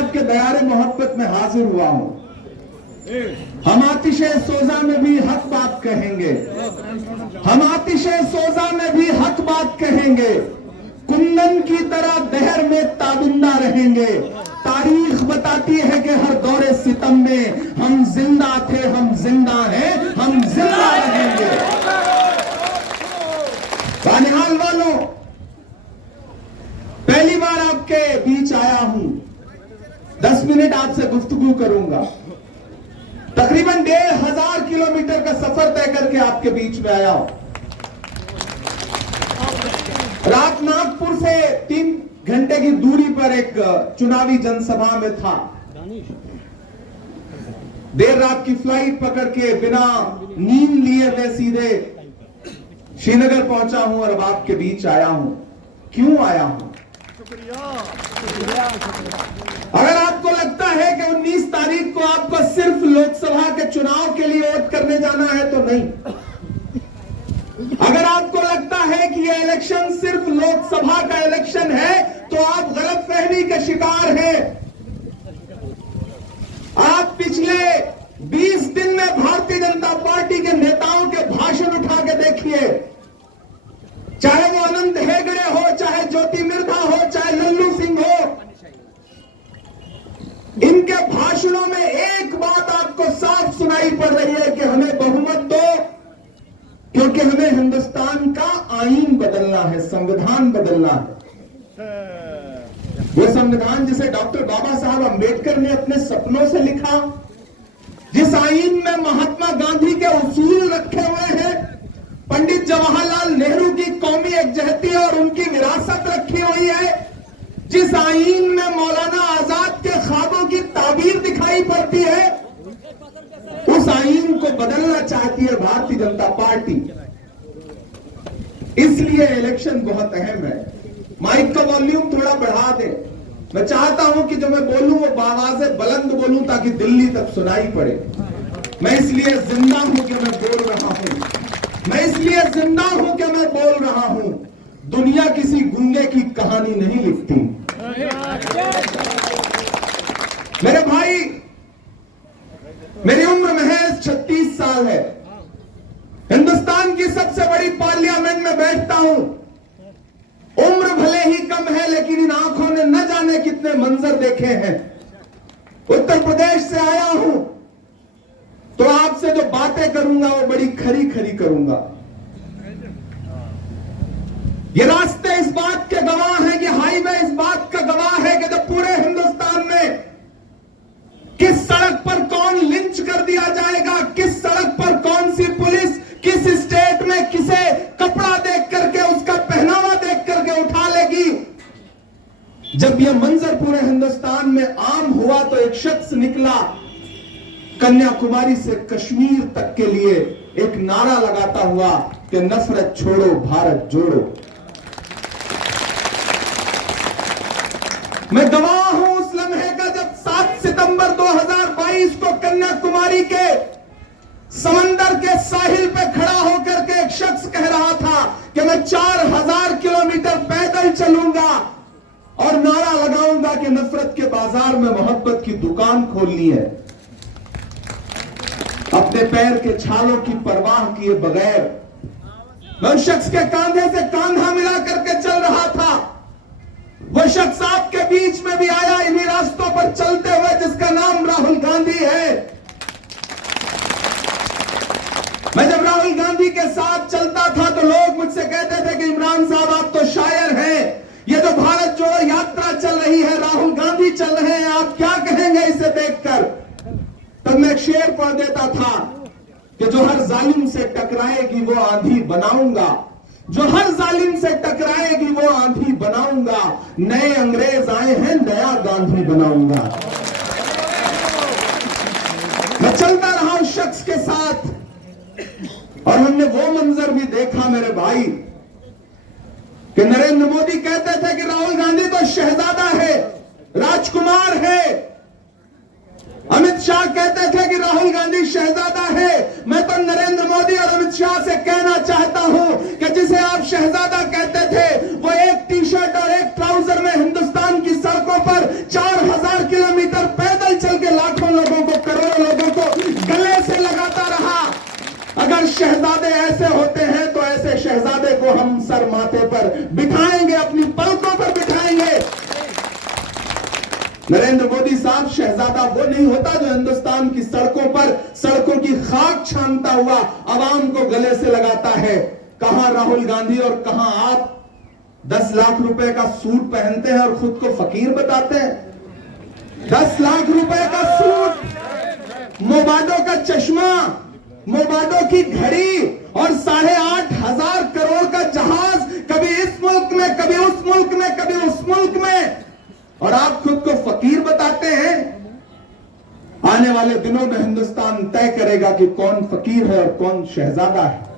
आपके दयारे मोहब्बत में हाजिर हुआ हूं। हम आतिशे सोजा में भी हक बात कहेंगे, हम आतिशे सोजा में भी हक बात कहेंगे, कुंदन की तरह दहर में ताबिंदा रहेंगे। तारीख बताती है कि हर दौरे सितम में हम जिंदा थे, हम जिंदा हैं, हम जिंदा रहेंगे। बानिहाल वालों, पहली बार आपके बीच आया हूं, 10 मिनट आपसे गुफ्तगू करूंगा। तकरीबन 1500 किलोमीटर का सफर तय करके आपके बीच में आया हूं। रात नागपुर से 3 घंटे की दूरी पर एक चुनावी जनसभा में था। देर रात की फ्लाइट पकड़ के बिना नींद लिए मैं सीधे श्रीनगर पहुंचा हूं और अब आपके बीच आया हूं। क्यों आया हूं? अगर आपको लगता है कि 19 तारीख को आपको सिर्फ लोकसभा के चुनाव के लिए वोट करने जाना है तो नहीं। अगर आपको लगता है कि यह इलेक्शन सिर्फ लोकसभा का इलेक्शन है तो आप गलतफहमी के शिकार हैं। आप पिछले 20 दिन में भारतीय जनता पार्टी के नेताओं के भाषण उठा के देखिए, चाहे वो अनंत हेगड़े हो, चाहे ज्योति मिर्धा हो, चाहे लल्लू सिंह हो, इनके भाषणों में एक बात आपको साफ सुनाई पड़ रही है कि हमें बहुमत दो, क्योंकि हमें हिंदुस्तान का आईन बदलना है, संविधान बदलना है। वो संविधान जिसे डॉक्टर बाबा साहब अंबेडकर ने अपने सपनों से लिखा, जिस आईन में महात्मा गांधी के उसूल रखे हुए हैं, पंडित जवाहरलाल नेहरू की कौमी एकजहती और उनकी विरासत रखी हुई है, जिस आईन में मौलाना आजाद के ख्वाबों की ताबीर दिखाई पड़ती है, उस आईन को बदलना चाहती है भारतीय जनता पार्टी। इसलिए इलेक्शन बहुत अहम है। माइक का वॉल्यूम थोड़ा बढ़ा दे। मैं चाहता हूं कि जो मैं बोलूं वो आवाज़ बुलंद बोलूं ताकि दिल्ली तक सुनाई पड़े। मैं इसलिए जिंदा हूं कि मैं बोल रहा हूं, मैं इसलिए जिंदा हूं कि मैं बोल रहा हूं। दुनिया किसी गूंगे की कहानी नहीं लिखती। मेरे भाई, मेरी उम्र महज 36 साल है। हिंदुस्तान की सबसे बड़ी पार्लियामेंट में बैठता हूं। उम्र भले ही कम है लेकिन इन आंखों ने न जाने कितने मंजर देखे हैं। उत्तर प्रदेश से आया हूं तो आपसे जो बातें करूंगा वो बड़ी खरी खरी करूंगा। ये रास्ते इस बात के गवाह हैं कि हाईवे इस बात का गवाह है कि जब पूरे हिंदुस्तान में किस सड़क पर कौन लिंच कर दिया जाएगा, किस सड़क पर कौन सी पुलिस किस स्टेट में किसे कपड़ा देख करके उसका पहनावा देख करके उठा लेगी। जब यह मंजर पूरे हिंदुस्तान में आम हुआ तो एक शख्स निकला, कन्याकुमारी से कश्मीर तक के लिए एक नारा लगाता हुआ कि नफरत छोड़ो भारत जोड़ो। मैं गवाह हूं उस लम्हे का जब 7 सितंबर 2022 को कन्याकुमारी के समंदर के साहिल पे खड़ा होकर के एक शख्स कह रहा था कि मैं 4000 किलोमीटर पैदल चलूंगा और नारा लगाऊंगा कि नफरत के बाजार में मोहब्बत की दुकान खोलनी है। अपने पैर के छालों की परवाह किए बगैर मैं उस शख्स के कांधे से कांधा मिला करके चल रहा था। वह शख्स आपके बीच में भी आया इन्हीं रास्तों पर चलते हुए जिसका नाम राहुल गांधी है। मैं जब राहुल गांधी के साथ चलता था तो लोग मुझसे कहते थे कि इमरान साहब आप तो शायर हैं, ये जो भारत जोड़ो यात्रा चल रही है, राहुल गांधी चल रहे हैं, आप क्या कहेंगे इसे देखकर। तब मैं एक शेर पढ़ देता था कि जो हर जालिम से टकराएगी वो आंधी बनाऊंगा, जो हर जालिम से टकराएगी वो आंधी बनाऊंगा, नए अंग्रेज आए हैं नया गांधी बनाऊंगा। मैं चलता रहा उस शख्स के साथ और हमने वो मंजर भी देखा मेरे भाई कि नरेंद्र मोदी कहते थे कि राहुल गांधी तो शहजादा है, राजकुमार है। अमित शाह कहते थे कि राहुल गांधी शहजादा है। मैं तो नरेंद्र मोदी और अमित शाह से कहना चाहता हूं कि जिसे आप शहजादा कहते थे वो एक टी शर्ट और एक ट्राउजर में हिंदुस्तान की सड़कों पर 4000 किलोमीटर ऐसे होते हैं तो ऐसे शहजादे को हम सर माथे पर बिठाएंगे, अपनी पलकों पर बिठाएंगे। नरेंद्र मोदी साहब शहजादा वो नहीं होता जो हिंदुस्तान की सड़कों पर सड़कों की खाक छानता हुआ आवाम को गले से लगाता है। कहां राहुल गांधी और कहां आप 10 लाख रुपए का सूट पहनते हैं और खुद को फकीर बताते हैं। 10 लाख रुपए का सूट, मोबाडो का चश्मा, मोबाडो की घड़ी और 8,500 करोड़ का जहाज, कभी इस मुल्क में, कभी उस मुल्क में, कभी उस मुल्क में, और आप खुद को फकीर बताते हैं। आने वाले दिनों में हिंदुस्तान तय करेगा कि कौन फकीर है और कौन शहजादा है।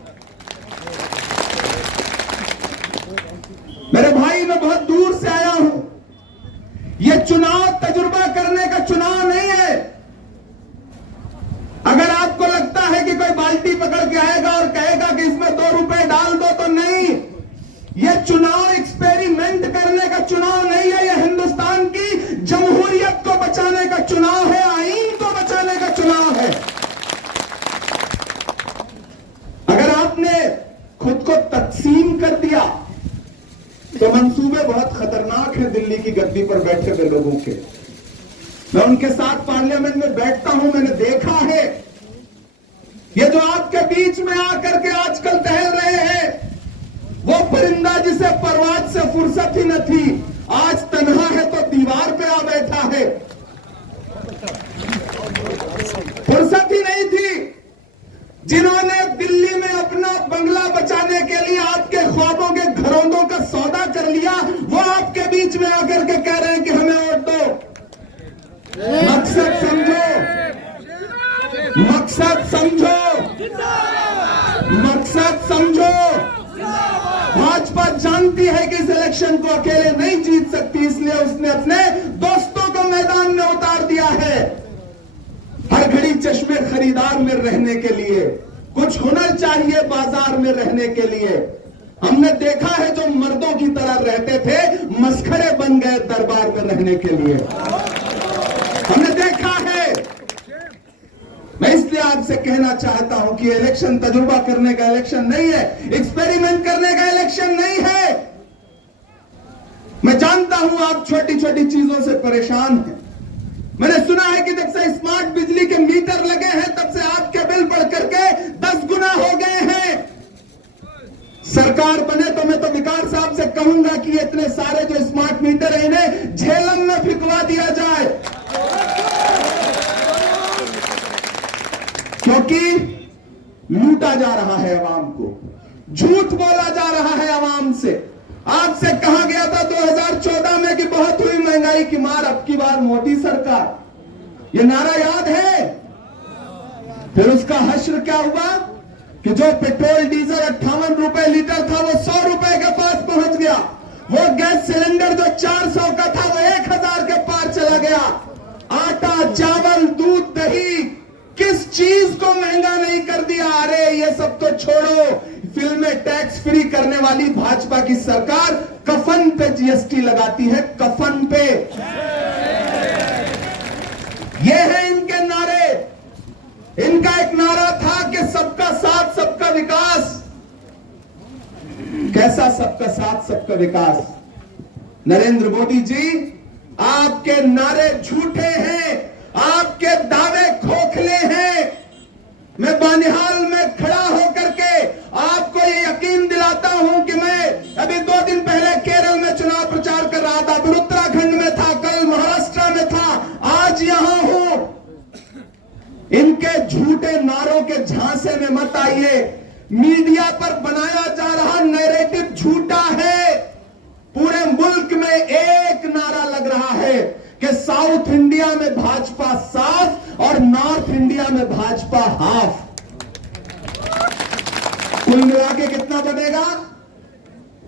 मेरे भाई, मैं बहुत दूर से आया हूं। यह चुनाव तजुर्बा करने का चुनाव नहीं है। अगर आपको लगता है कि कोई बाल्टी पकड़ के आएगा और कहेगा कि इसमें 2 रुपए डाल दो, तो नहीं। यह चुनाव एक्सपेरिमेंट करने का चुनाव नहीं है। यह हिंदुस्तान की जमहूरियत को बचाने का चुनाव है, आईन को बचाने का चुनाव है। अगर आपने खुद को तकसीम कर दिया तो मंसूबे बहुत खतरनाक हैं दिल्ली की गद्दी पर बैठे हुए लोगों के। मैं उनके साथ पार्लियामेंट में बैठता हूं, मैंने देखा है ये जो आपके बीच में आकर के आजकल टहल रहे हैं, वो परिंदा जिसे परवाज से फुर्सत ही न थी, आज तन्हा है तो दीवार पे आ बैठा है। फुर्सत ही नहीं थी। जिन्होंने दिल्ली में अपना बंगला बचाने के लिए आपके ख्वाबों के घरौंदों का सौदा कर लिया, वो आपके बीच में आकर के कह रहे हैं कि हमें वोट दो। मकसद समझो, मकसद समझो, मकसद समझो। भाजपा जानती है कि इस इलेक्शन को अकेले नहीं जीत सकती, इसलिए उसने अपने दोस्तों को मैदान में उतार दिया है। हर घड़ी चश्मे खरीदार में रहने के लिए कुछ हुनर चाहिए, बाजार में रहने के लिए। हमने देखा है जो मर्दों की तरह रहते थे, मस्खरे बन गए दरबार में रहने के लिए। हमने देखा है। मैं इसलिए आपसे कहना चाहता हूं कि इलेक्शन तजुर्बा करने का इलेक्शन नहीं है, एक्सपेरिमेंट करने का इलेक्शन नहीं है। मैं जानता हूं आप छोटी छोटी चीजों से परेशान हैं। मैंने सुना है कि जब से स्मार्ट बिजली के मीटर लगे हैं तब से आपके बिल बढ़ करके 10 गुना हो गए हैं। सरकार बने तो मैं तो विकार साहब से कहूंगा कि इतने सारे जो स्मार्ट मीटर है इन्हें झेलम में फिकवा दिया जाए, क्योंकि लूटा जा रहा है अवाम को, झूठ बोला जा रहा है अवाम से। आपसे कहा गया था 2014 में कि बहुत हुई महंगाई की मार, अब की बार मोदी सरकार। ये नारा याद है? फिर उसका हश्र क्या हुआ कि जो पेट्रोल डीजल 58 रुपए लीटर था वो 100 रुपए के पास पहुंच गया। वो गैस सिलेंडर जो 400 का था वो 1000 के पार चला गया। आटा, चावल, दूध, दही, किस चीज को महंगा नहीं कर दिया? अरे ये सब तो छोड़ो, फिल्में टैक्स फ्री करने वाली भाजपा की सरकार कफन पे जीएसटी लगाती है, कफन पे। ये है इनके नारे। इनका एक नारा था कि सबका साथ सबका विकास। कैसा सबका साथ सबका विकास? नरेंद्र मोदी जी, आपके नारे झूठे हैं, आपके दावे खोखले हैं। मैं बानिहाल में खड़ा होकर के आपको ये यकीन दिलाता हूं कि मैं अभी 2 दिन पहले केरल में चुनाव प्रचार कर रहा था, फिर उत्तराखंड में था, कल महाराष्ट्र में था, आज यहां हूं। इनके झूठे नारों के झांसे में मत आइए। मीडिया पर बनाया जा रहा नैरेटिव झूठा है। पूरे मुल्क में एक नारा लग रहा है कि साउथ इंडिया में भाजपा साफ और नॉर्थ इंडिया में भाजपा हाफ। कुल मिला के कितना बनेगा?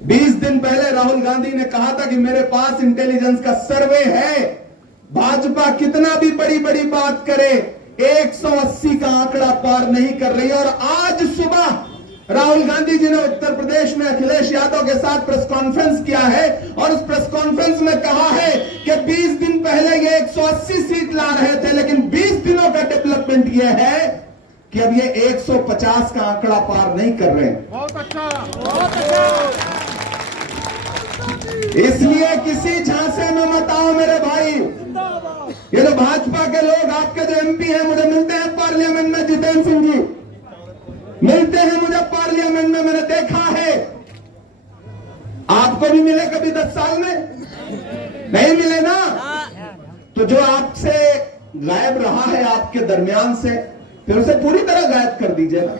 20 दिन पहले राहुल गांधी ने कहा था कि मेरे पास इंटेलिजेंस का सर्वे है। भाजपा कितना भी बड़ी बड़ी बात करे, 180 का आंकड़ा पार नहीं कर रही। और आज सुबह राहुल गांधी जी ने उत्तर प्रदेश में अखिलेश यादव के साथ प्रेस कॉन्फ्रेंस किया है और उस प्रेस कॉन्फ्रेंस में कहा है कि 20 दिन पहले ये 180 सीट ला रहे थे, लेकिन 20 दिनों का डेवलपमेंट यह है कि अब ये 150 का आंकड़ा पार नहीं कर रहे हैं। बहुत अच्छा, बहुत अच्छा। इसलिए किसी झांसे में मत आओ मेरे भाई। ये तो भाजपा के लोग, आपके जो एमपी हैं, मुझे मिलते हैं पार्लियामेंट में, जितेंद्र सिंह जी मिलते हैं मुझे पार्लियामेंट में, मैंने देखा है। आपको भी मिले कभी 10 साल में? नहीं मिले ना। तो जो आपसे गायब रहा है आपके दरमियान से, फिर उसे पूरी तरह गायब कर दीजिए ना,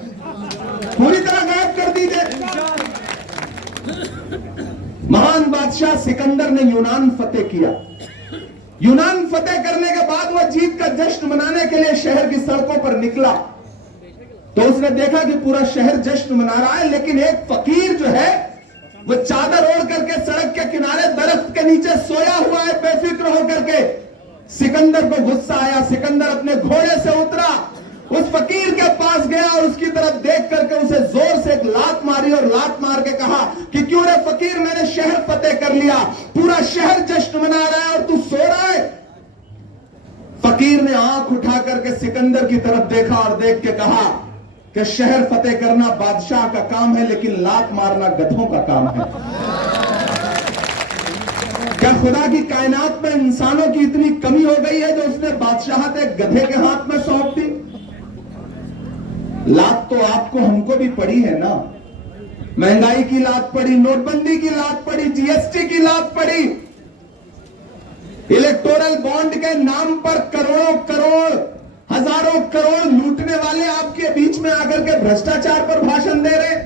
पूरी तरह गायब कर दीजिए। महान बादशाह सिकंदर ने यूनान फतेह किया। यूनान फतेह करने के बाद वह जीत का जश्न मनाने के लिए शहर की सड़कों पर निकला, तो उसने देखा कि पूरा शहर जश्न मना रहा है, लेकिन एक फकीर जो है वो चादर ओढ़ करके सड़क के किनारे दरख्त के नीचे सोया हुआ है बेफिक्र होकर के। सिकंदर को गुस्सा आया, सिकंदर अपने घोड़े से उतरा, उस फकीर के पास गया और उसकी तरफ देख करके उसे जोर से एक लात मारी और लात मार के कहा कि क्यों रे फकीर, मैंने शहर फतेह कर लिया, पूरा शहर जश्न मना रहा है और तू सो रहा है। फकीर ने आंख उठा करके सिकंदर की तरफ देखा और देख के कहा कि शहर फतेह करना बादशाह का काम है, लेकिन लात मारना गधों का काम है। क्या खुदा की कायनात में इंसानों की इतनी कमी हो गई है जो उसने बादशाहत एक गधे के हाथ में सौंप दी? लात तो आपको हमको भी पड़ी है ना। महंगाई की लात पड़ी, नोटबंदी की लात पड़ी, जीएसटी की लात पड़ी, इलेक्टोरल बॉन्ड के नाम पर करोड़ों करोड़, हजारों करोड़ लूटने वाले आपके बीच में आकर के भ्रष्टाचार पर भाषण दे रहे।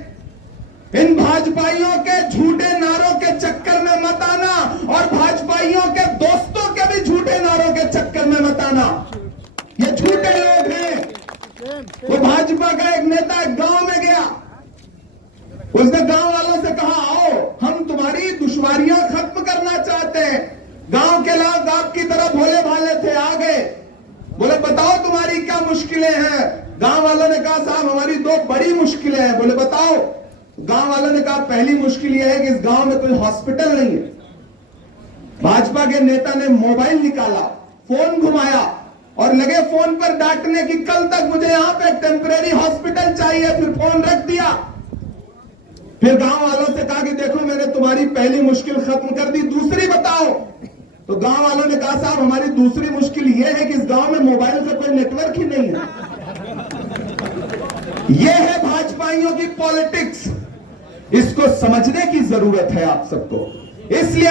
इन भाजपाइयों के झूठे नारों के चक्कर में मत आना, और भाजपाइयों के दोस्तों के भी झूठे नारों के चक्कर में मत आना। ये झूठे लोग हैं। वो भाजपा का एक नेता एक गांव में गया, उसने गांव वालों से कहा, आओ हम तुम्हारी दुश्वारियां खत्म करना चाहते हैं। गांव के लोग आपकी तरह भोले भाले थे, आ गए, बोले बताओ तुम्हारी क्या मुश्किलें हैं। गांव वालों ने कहा साहब हमारी 2 बड़ी मुश्किलें हैं। बोले बताओ। गांव वालों ने कहा पहली मुश्किल यह है कि इस गांव में कोई हॉस्पिटल नहीं है। भाजपा के नेता ने मोबाइल निकाला, फोन घुमाया और लगे फोन पर डांटने की कल तक मुझे यहां पे टेम्परेरी हॉस्पिटल चाहिए, फिर फोन रख दिया। फिर गांव वालों से कहा कि देखो मैंने तुम्हारी पहली मुश्किल खत्म कर दी, दूसरी बताओ। तो गांव वालों ने कहा साहब हमारी दूसरी मुश्किल यह है कि इस गांव में मोबाइल का कोई नेटवर्क ही नहीं है। यह है भाजपाइयों की पॉलिटिक्स। इसको समझने की जरूरत है आप सबको। इसलिए